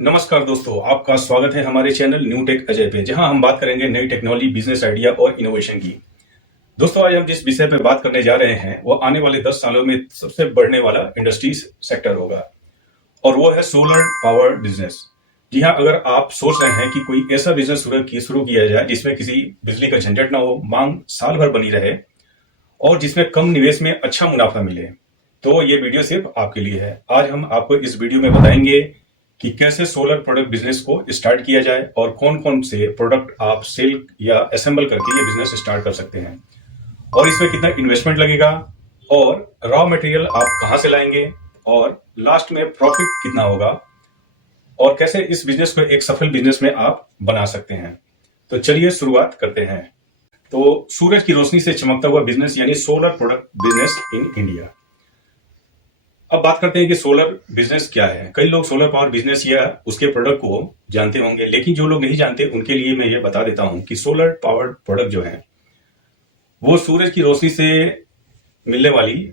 नमस्कार दोस्तों, आपका स्वागत है हमारे चैनल न्यू टेक अजय पे, जहां हम बात करेंगे नई टेक्नोलॉजी, बिजनेस आइडिया और इनोवेशन की। दोस्तों, आज हम जिस विषय पे बात करने जा रहे हैं वो आने वाले 10 सालों में सबसे बढ़ने वाला इंडस्ट्री सेक्टर होगा, और वो है सोलर पावर बिजनेस। जी हाँ, अगर आप सोच रहे हैं कि कोई ऐसा बिजनेस शुरू किया जाए जिसमें किसी बिजली का झंझट ना हो, मांग साल भर बनी रहे और जिसमें कम निवेश में अच्छा मुनाफा मिले, तो ये वीडियो सिर्फ आपके लिए है। आज हम आपको इस वीडियो में बताएंगे कि कैसे सोलर प्रोडक्ट बिजनेस को स्टार्ट किया जाए और कौन कौन से प्रोडक्ट आप सेल या असेंबल करके ये बिजनेस स्टार्ट कर सकते हैं, और इसमें कितना इन्वेस्टमेंट लगेगा, और रॉ मटेरियल आप कहां से लाएंगे, और लास्ट में प्रॉफिट कितना होगा, और कैसे इस बिजनेस को एक सफल बिजनेस में आप बना सकते हैं। तो चलिए शुरुआत करते हैं। तो सूरज की रोशनी से चमकता हुआ बिजनेस यानी solar product business in India. अब बात करते हैं कि सोलर बिजनेस क्या है। कई लोग सोलर पावर बिजनेस या उसके प्रोडक्ट को जानते होंगे, लेकिन जो लोग नहीं जानते उनके लिए मैं ये बता देता हूं कि सोलर पावर प्रोडक्ट जो है वो सूरज की रोशनी से मिलने वाली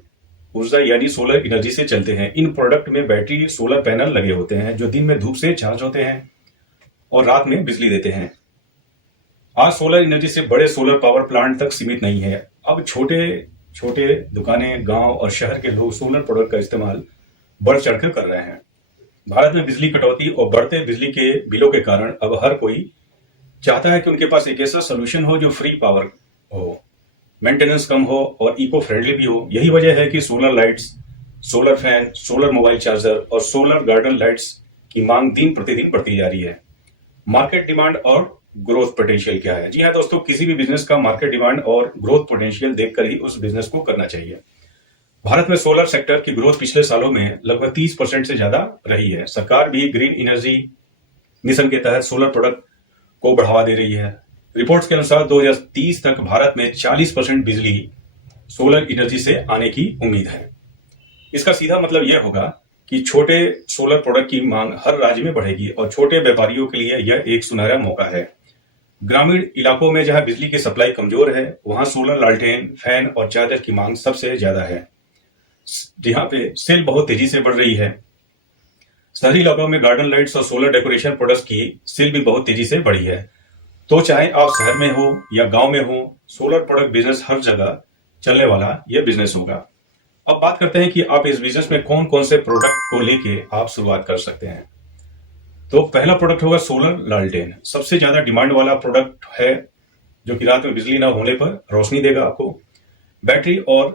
ऊर्जा यानी सोलर एनर्जी से चलते हैं। इन प्रोडक्ट में बैटरी, सोलर पैनल लगे होते हैं जो दिन में धूप से चार्ज होते हैं और रात में बिजली देते हैं। आज सोलर एनर्जी से बड़े सोलर पावर प्लांट तक सीमित नहीं है। अब छोटे छोटे दुकानें, गांव और शहर के लोग सोलर प्रोडक्ट का इस्तेमाल बढ़ चढ़कर कर रहे हैं। भारत में बिजली कटौती और बढ़ते बिजली के बिलों के कारण अब हर कोई चाहता है कि उनके पास एक ऐसा सोल्यूशन हो जो फ्री पावर हो, मेंटेनेंस कम हो और इको फ्रेंडली भी हो। यही वजह है कि solar lights, solar fan, solar mobile charger और सोलर गार्डन लाइट्स की मांग दिन प्रतिदिन बढ़ती जा रही है। मार्केट डिमांड और ग्रोथ पोटेंशियल क्या है? जी हाँ दोस्तों, किसी भी बिजनेस का मार्केट डिमांड और ग्रोथ पोटेंशियल देखकर ही उस बिजनेस को करना चाहिए। भारत में सोलर सेक्टर की ग्रोथ पिछले सालों में लगभग 30% से ज्यादा रही है। सरकार भी ग्रीन एनर्जी मिशन के तहत सोलर प्रोडक्ट को बढ़ावा दे रही है। रिपोर्ट्स के अनुसार 2030 तक भारत में 40% बिजली सोलर एनर्जी से आने की उम्मीद है। इसका सीधा मतलब यह होगा कि छोटे सोलर प्रोडक्ट की मांग हर राज्य में बढ़ेगी और छोटे व्यापारियों के लिए यह एक सुनहरा मौका है। ग्रामीण इलाकों में जहां बिजली की सप्लाई कमजोर है, वहां सोलर लालटेन, फैन और चार्जर की मांग सबसे ज्यादा है। जहां पे सेल बहुत तेजी से बढ़ रही है। शहरी इलाकों में गार्डन लाइट्स और सोलर डेकोरेशन प्रोडक्ट्स की सेल भी बहुत तेजी से बढ़ी है। तो चाहे आप शहर में हो या गांव में हो, सोलर प्रोडक्ट बिजनेस हर जगह चलने वाला यह बिजनेस होगा। अब बात करते हैं कि आप इस बिजनेस में कौन कौन से प्रोडक्ट को लेके आप शुरुआत कर सकते हैं। तो पहला प्रोडक्ट होगा सोलर लालटेन। सबसे ज्यादा डिमांड वाला प्रोडक्ट है, जो कि रात में बिजली ना होने पर रोशनी देगा आपको। बैटरी और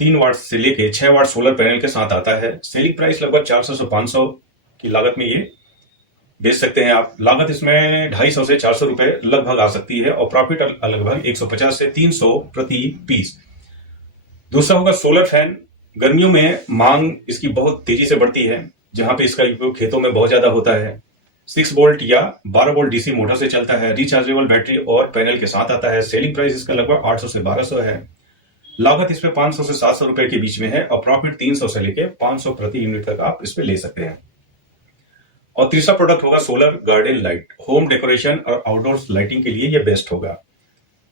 3 वाट से लेके 6 वाट सोलर पैनल के साथ आता है। सेलिंग प्राइस लगभग 400 से 500 की लागत में ये बेच सकते हैं आप। लागत इसमें 250 से 400 रुपए लगभग आ सकती है और प्रॉफिट लगभग 150 से 300 प्रति पीस। दूसरा होगा सोलर फैन। गर्मियों में मांग इसकी बहुत तेजी से बढ़ती है, जहां पे इसका उपयोग खेतों में बहुत ज्यादा होता है। 6 वोल्ट या 12 वोल्ट डीसी मोटर से चलता है। रिचार्जेबल बैटरी और पैनल के साथ आता है। सेलिंग प्राइस इसका लगभग 800 से 1200 है। लागत इसमें 500 से 700 रुपए के बीच में है और प्रॉफिट 300 से लेके 500 प्रति यूनिट तक आप इस पे ले सकते हैं। और तीसरा प्रोडक्ट होगा solar garden light. Home decoration और आउटडोर लाइटिंग के लिए यह बेस्ट होगा।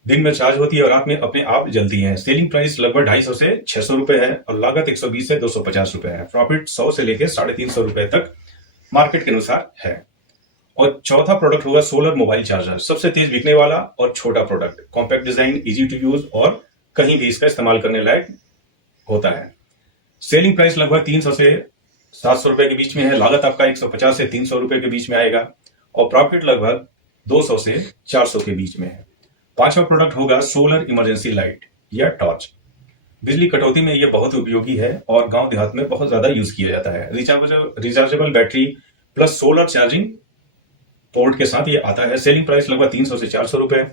दिन में चार्ज होती है और रात में अपने आप जलती है। सेलिंग प्राइस लगभग 250 से 600 रुपए है और लागत 120 से 250 रुपए है। प्रॉफिट 100 से लेकर 350 रुपए तक मार्केट के अनुसार है। और चौथा प्रोडक्ट होगा सोलर मोबाइल चार्जर। सबसे तेज बिकने वाला और छोटा product, compact design, easy to use और कहीं भी इसका इस्तेमाल करने लायक होता है। सेलिंग प्राइस लगभग 300 से 700 रुपए के बीच में है। लागत आपका 150 से 300 रुपए के बीच में आएगा और प्रॉफिट लगभग 200 से 400 के बीच में है। पांचवा प्रोडक्ट होगा सोलर इमरजेंसी लाइट या टॉर्च। बिजली कटौती में यह बहुत उपयोगी है और गांव देहात में बहुत ज्यादा यूज किया जाता है। Rechargeable battery plus solar charging port के साथ ये आता है। सेलिंग प्राइस लगभग 300 से 400 रुपए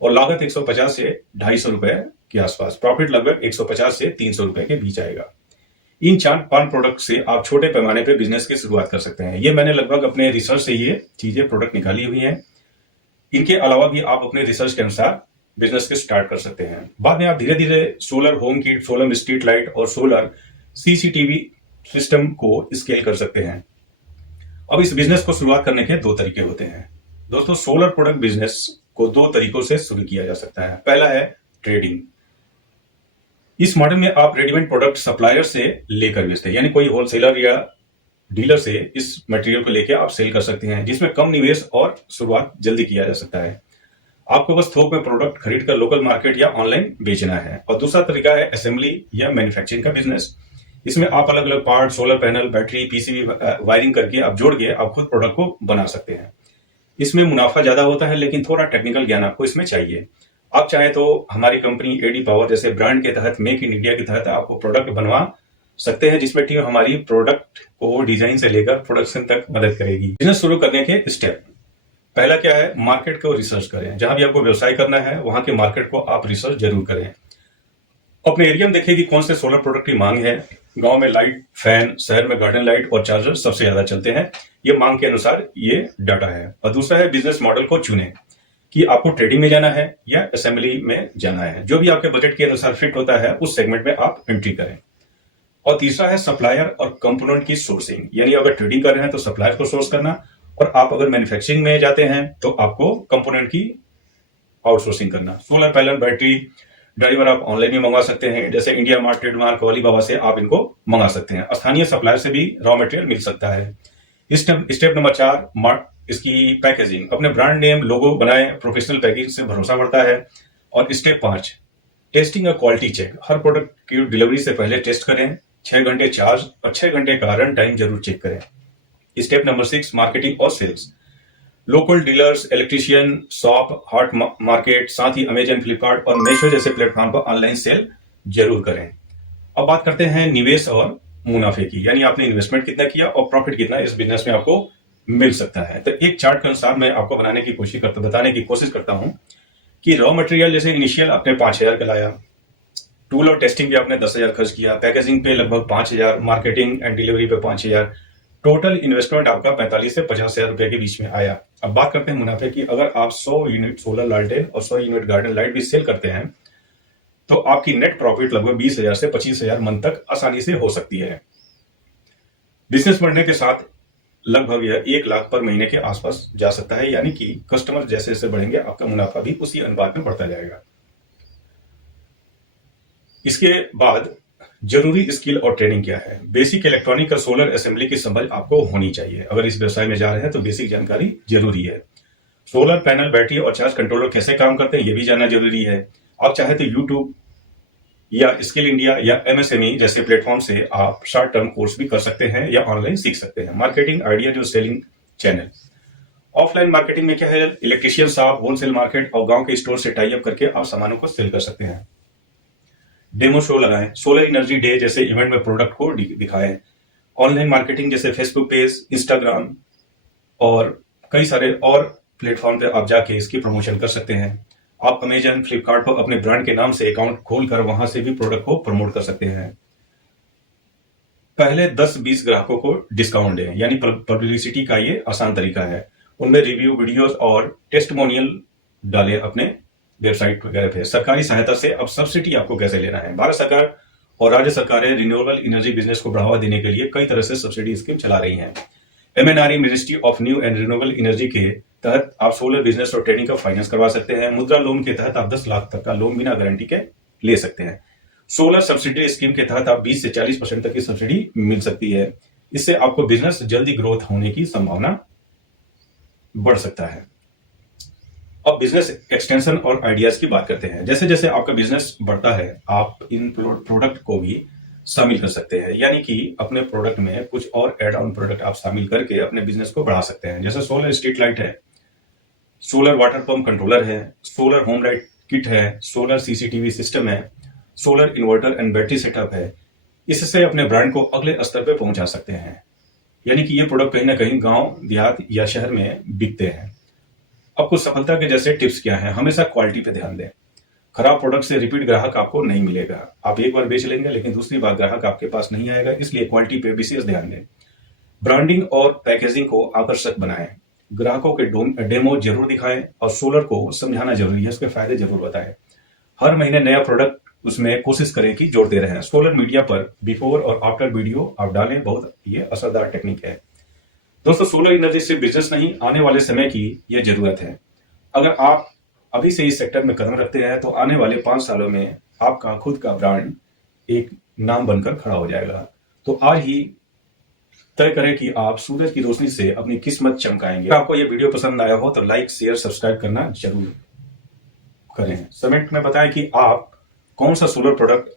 और लागत 150 से 250 रुपए के आसपास। प्रॉफिट लगभग 150 से 300 रुपए के बीच आएगा। इन 4-5 प्रोडक्ट से आप छोटे पैमाने पे बिजनेस की शुरुआत कर सकते हैं। ये मैंने लगभग अपने रिसर्च से ये चीजें प्रोडक्ट निकाली हुई हैं। इनके अलावा भी आप अपने रिसर्च के अनुसार बिजनेस के स्टार्ट कर सकते हैं। बाद में आप धीरे धीरे solar home kit, solar street light और सोलर सीसीटीवी सिस्टम को स्केल कर सकते हैं। अब इस बिजनेस को शुरुआत करने के 2 तरीके होते हैं। दोस्तों, सोलर प्रोडक्ट बिजनेस को 2 तरीकों से शुरू किया जा सकता है। पहला है ट्रेडिंग। इस मॉडल में आप रेडीमेड प्रोडक्ट सप्लायर से लेकर बेचते हैं, यानी कोई होलसेलर या डीलर से इस मटेरियल को लेके आप सेल कर सकते हैं, जिसमें कम निवेश और शुरुआत जल्दी किया जा सकता है। आपको बस थोक में प्रोडक्ट खरीद कर लोकल मार्केट या ऑनलाइन बेचना है। और दूसरा तरीका है असेंबली या मैन्युफैक्चरिंग का बिजनेस। इसमें आप अलग अलग part, solar panel, battery, PCB wiring करके आप जोड़ के आप खुद प्रोडक्ट को बना सकते हैं। इसमें मुनाफा ज्यादा होता है, लेकिन थोड़ा टेक्निकल ज्ञान आपको इसमें चाहिए। आप चाहे तो हमारी कंपनी एडी पावर जैसे ब्रांड के तहत, मेक इन इंडिया के तहत आपको प्रोडक्ट बनवा सकते हैं, जिसमें टीम हमारी प्रोडक्ट को डिजाइन से लेकर प्रोडक्शन तक मदद करेगी। बिजनेस शुरू करने के स्टेप, पहला क्या है, मार्केट को रिसर्च करें। जहां भी आपको व्यवसाय करना है वहां के मार्केट को आप रिसर्च जरूर करें। अपने एरिया में देखें कि कौन से सोलर प्रोडक्ट की मांग है। गांव में लाइट, फैन, शहर में गार्डन लाइट और चार्जर सबसे ज्यादा चलते हैं। ये मांग के अनुसार ये डाटा है। और दूसरा है, बिजनेस मॉडल को चुनें कि आपको ट्रेडिंग में जाना है या असेंबली में जाना है। जो भी आपके बजट के अनुसार फिट होता है उस सेगमेंट में आप एंट्री करें। और तीसरा है सप्लायर और कंपोनेंट की सोर्सिंग, यानी अगर ट्रेडिंग कर रहे हैं तो सप्लायर को सोर्स करना, और आप अगर मैन्युफैक्चरिंग में जाते हैं तो आपको कंपोनेंट की आउटसोर्सिंग करना। सोलर पैनल, बैटरी, ड्राइवर आप ऑनलाइन भी मंगवा सकते हैं, जैसे इंडिया मार्ट, ट्रेडमार्क, अलीबाबा से आप इनको मंगा सकते हैं। स्थानीय सप्लायर से भी रॉ मटेरियल मिल सकता है। स्टेप नंबर 4, इसकी पैकेजिंग। अपने ब्रांड नेम, लोगो बनाएं, प्रोफेशनल पैकेजिंग से भरोसा बढ़ता है। और स्टेप 5, टेस्टिंग और क्वालिटी चेक। हर प्रोडक्ट की डिलीवरी से पहले टेस्ट करें। 6 घंटे चार्ज और 6 घंटे का रन टाइम जरूर चेक करें। स्टेप नंबर 6, मार्केटिंग और sales. Local dealers, electrician shop, hot market, साथ ही अमेजन, फ्लिपकार्ट और मीशो जैसे प्लेटफॉर्म पर ऑनलाइन सेल जरूर करें। अब बात करते हैं निवेश और मुनाफे की, यानी आपने इन्वेस्टमेंट कितना किया और प्रॉफिट कितना इस बिजनेस में आपको मिल सकता है। तो एक चार्ट के अनुसार मैं आपको बताने की कोशिश करता हूं कि रॉ मटेरियल जैसे इनिशियल आपने 5,000 का लाया, टूल और टेस्टिंग पे आपने 10,000 खर्च किया, पैकेजिंग पे लगभग 5,000, मार्केटिंग एंड डिलीवरी पे 5,000, टोटल इन्वेस्टमेंट आपका 45 से 50,000 रुपए के बीच में आया। अब बात करते हैं मुनाफे की। अगर आप 100 यूनिट सोलर लालटेन और 100 यूनिट गार्डन लाइट भी सेल करते हैं तो आपकी नेट प्रॉफिट लगभग 20,000 से 25,000 मंथ तक आसानी से हो सकती है। बिजनेस बढ़ने के साथ लगभग यह 1 लाख पर महीने के आसपास जा सकता है, यानी कि कस्टमर जैसे जैसे बढ़ेंगे आपका मुनाफा भी उसी अनुपात में बढ़ता जाएगा। इसके बाद जरूरी स्किल और ट्रेनिंग क्या है। बेसिक इलेक्ट्रॉनिक और सोलर असेंबली की समझ आपको होनी चाहिए। अगर इस व्यवसाय में जा रहे हैं तो बेसिक जानकारी जरूरी है। सोलर पैनल, बैटरी और चार्ज कंट्रोलर कैसे काम करते हैं ये भी जानना जरूरी है। आप चाहे तो यूट्यूब या स्किल इंडिया या एमएसएमई जैसे प्लेटफॉर्म से आप शॉर्ट टर्म कोर्स भी कर सकते हैं या ऑनलाइन सीख सकते हैं। मार्केटिंग आइडिया, जो सेलिंग चैनल। ऑफलाइन मार्केटिंग में क्या है, इलेक्ट्रिशियन शॉप, होलसेल मार्केट और गांव के स्टोर से टाई अप करके आप सामानों को सेल कर सकते हैं। डेमो शो लगाएं, सोलर एनर्जी डे जैसे इवेंट में प्रोडक्ट को दिखाएं। ऑनलाइन मार्केटिंग जैसे फेसबुक पेज, इंस्टाग्राम और कई सारे और प्लेटफॉर्म पे आप जाके इसकी प्रमोशन कर सकते हैं। आप अमेजन, फ्लिपकार्ट पर अपने ब्रांड के नाम से अकाउंट खोलकर वहां से भी प्रोडक्ट को प्रमोट कर सकते हैं। पहले 10-20 ग्राहकों को डिस्काउंट दें, यानी पब्लिसिटी का ये आसान तरीका है। उनमें रिव्यू वीडियोस और टेस्टिमोनियल डालें अपने वेबसाइट वगैरह पे। सरकारी सहायता से अब सब्सिडी आपको कैसे लेना है। भारत सरकार और राज्य सरकारें रिन्यूएबल एनर्जी बिजनेस को बढ़ावा देने के लिए कई तरह से सब्सिडी स्कीम चला रही हैं। MNRE, ministry of new and renewable energy के तहत आप सोलर बिजनेस और ट्रेडिंग का फाइनेंस करवा सकते हैं। मुद्रा लोन के तहत आप 10 लाख तक का लोन बिना गारंटी के ले सकते हैं। सोलर सब्सिडी स्कीम के तहत आप 20 से 40% तक की सब्सिडी मिल सकती है। इससे आपको बिजनेस जल्दी ग्रोथ होने की संभावना बढ़ सकता है। अब बिजनेस एक्सटेंशन और आइडियाज की बात करते हैं। जैसे जैसे आपका बिजनेस बढ़ता है आप इन प्रोडक्ट को भी शामिल कर सकते हैं, यानी कि अपने प्रोडक्ट में कुछ और एड ऑन प्रोडक्ट आप शामिल करके अपने बिजनेस को बढ़ा सकते हैं। जैसे सोलर स्ट्रीट लाइट है, सोलर वाटर पंप कंट्रोलर है, सोलर होम लाइट किट है, सोलर सीसीटीवी सिस्टम है, solar inverter and battery setup है। इससे अपने ब्रांड को अगले स्तर पर पहुंचा सकते हैं, यानी कि ये प्रोडक्ट कहीं ना कहीं गांव, देहात या शहर में बिकते हैं। अब कुछ सफलता के जैसे टिप्स क्या है। हमेशा क्वालिटी पे ध्यान दें। खराब प्रोडक्ट से रिपीट ग्राहक आपको नहीं मिलेगा। आप एक बार बेच लेंगे लेकिन दूसरी बार ग्राहक आपके पास नहीं आएगा, इसलिए क्वालिटी पे विशेष ध्यान दें। ब्रांडिंग और पैकेजिंग को आकर्षक बनाएं। ग्राहकों के डेमो जरूर दिखाएं और सोलर को समझाना जरूरी है, उसके फायदे जरूर बताएं। हर महीने नया प्रोडक्ट उसमें कोशिश करें कि जोड़ते रहें। सोलर मीडिया पर बिफोर और आफ्टर वीडियो आप डालें, बहुत ये असरदार टेक्निक है। दोस्तों, सोलर एनर्जी सिर्फ बिजनेस नहीं, आने वाले समय की यह जरूरत है। अगर आप अभी से इस सेक्टर में कदम रखते हैं तो आने वाले 5 सालों में आपका खुद का ब्रांड एक नाम बनकर खड़ा हो जाएगा। तो आज ही तय करें कि आप सूरज की रोशनी से अपनी किस्मत चमकाएंगे। अगर आपको ये वीडियो पसंद आया हो तो लाइक, शेयर, सब्सक्राइब करना जरूर करें। कमेंट में बताएं कि आप कौन सा सोलर प्रोडक्ट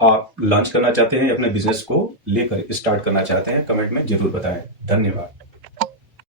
आप लॉन्च करना चाहते हैं, अपने बिजनेस को लेकर स्टार्ट करना चाहते हैं। कमेंट में जरूर बताएं। धन्यवाद।